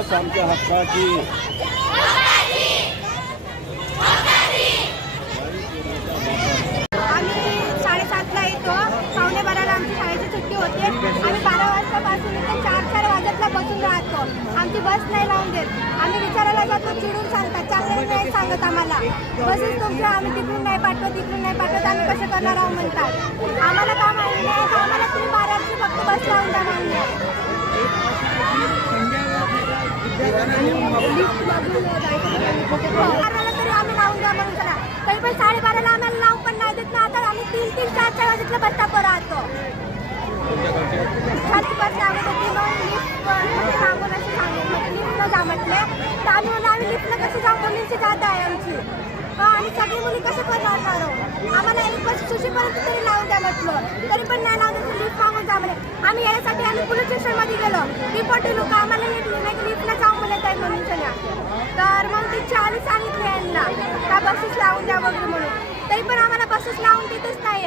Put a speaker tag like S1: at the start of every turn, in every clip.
S1: हक्काची.
S2: आम्ही साडेसातला येतो. पावणे बाराला आमची शाळेची सुट्टी होते. आम्ही बारा वाजतापासून इथे चार चार वाजतला बसून राहतो. आमची बस नाही लावून देत. आम्ही विचारायला जातो चिडून सांगतात चांगलं नाही सांगत आम्हाला. बसेस तुमच्या आम्ही तिकडून नाही पाठवत तिकडून नाही पाठवत. आम्ही कसं करणार आहोत म्हणतात. आम्हाला का माहिती नाही आम्हाला तुम्ही बाराची फक्त बस लावून द्या मान्य बाराला तरी आम्ही लावून द्या म्हणून करा पण साडेबाराला आम्हाला लावून पण नाही देत ना. आता आम्ही तीन तीन चार चार वाजतला बस राहतो बस लागत होती मग सांगितलं म्हणजे लिफ्टनं जा तर आम्ही म्हणलं आम्ही लिफ्टनं कसं जाऊ? मुलींची जात आहे आमची. आणि सगळी मुली कसं करणार आहोत आम्हाला एक बस सुशीपर्यंत तरी लावून द्या म्हटलं. तरी पण नाही लावून लिफ्ट मागून जा म्हणे. आम्ही यासाठी आम्ही पोलीस स्टेशनमध्ये गेलो. रिपोर्ट लोक आम्हाला लिफ्ट नाही लिफ्टला जाऊ म्हणत आहे म्हणून सगळ्या तर मग तिची आम्ही सांगितलं यांना का बसेस लावून द्या वगैरे म्हणून. तरी पण आम्हाला बसेस लावून देतच नाही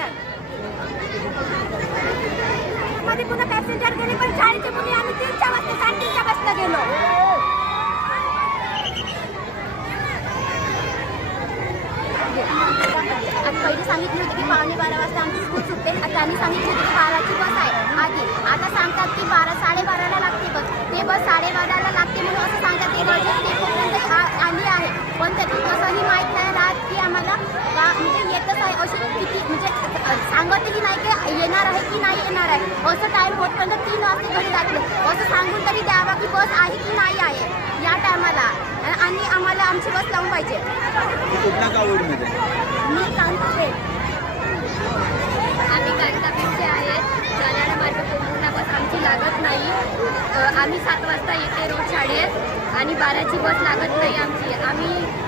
S2: यारमध्ये पुन्हा पॅसेंजर गेले पण चारच्या मुली आम्ही तीनच्या वाजता साडेतीनच्या बसला गेलो. आता पहिले सांगितली होती की पावणे बारा वाजता आमची स्कूल सुटते. आता त्यांनी सांगितले होती की बाराची बस आहे आधी आता सांगतात की बारा साडेबाराला लागते बस ते बस साडेबाराला लागते म्हणून असं सांगतात ते गरजेचं डेपोपर्यंत आ- आली आहे पण त्यातून असंही माहीत नाही राहत की आम्हाला का म्हणजे येतच आहे असं किती म्हणजे अ, सांगतही नाही की येणार आहे की नाही येणार आहे. असं टाईम होतपर्यंत तीन वाजता घरी जाते. असं सांगून तरी द्यावा की बस आहे की नाही आहे. या टायमाला आणि आम्हाला आमची बस लावून पाहिजे. मी कांतपेठ
S3: आम्ही कांतापेठचे आहेत जाणारा मार्ग पूर्ण बस आमची लागत नाही. आम्ही सात वाजता येते रोज शाळेत. आणि बाराची बस लागत नाही आमची. आम्ही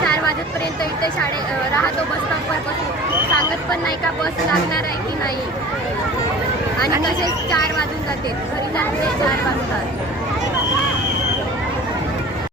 S3: चार वाजेपर्यंत इथे शाळे राहतो बस स्टॉपवर बसून. सांगत पण नाही का बस लागणार आहे की नाही. आणि तसेच चार वाजून जाते. घरी जाते चार वाजता.